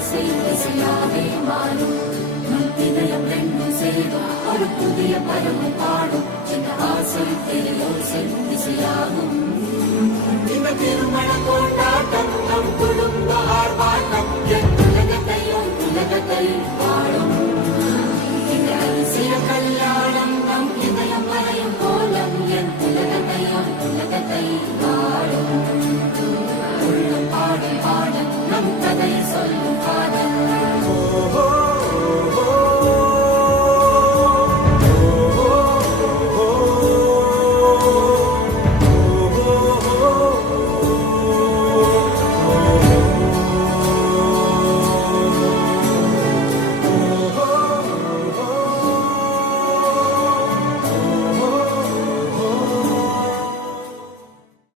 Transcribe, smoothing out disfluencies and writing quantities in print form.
ஓசை இசையாவே மாறும். நம் இதயம் ரெண்டும் சேரும் ஒரு புதிய பருவம் பாடும். சின்ன ஆசை பெரிய ஓசை இசையாகும். இந்த திருமண கொண்டாட்டம்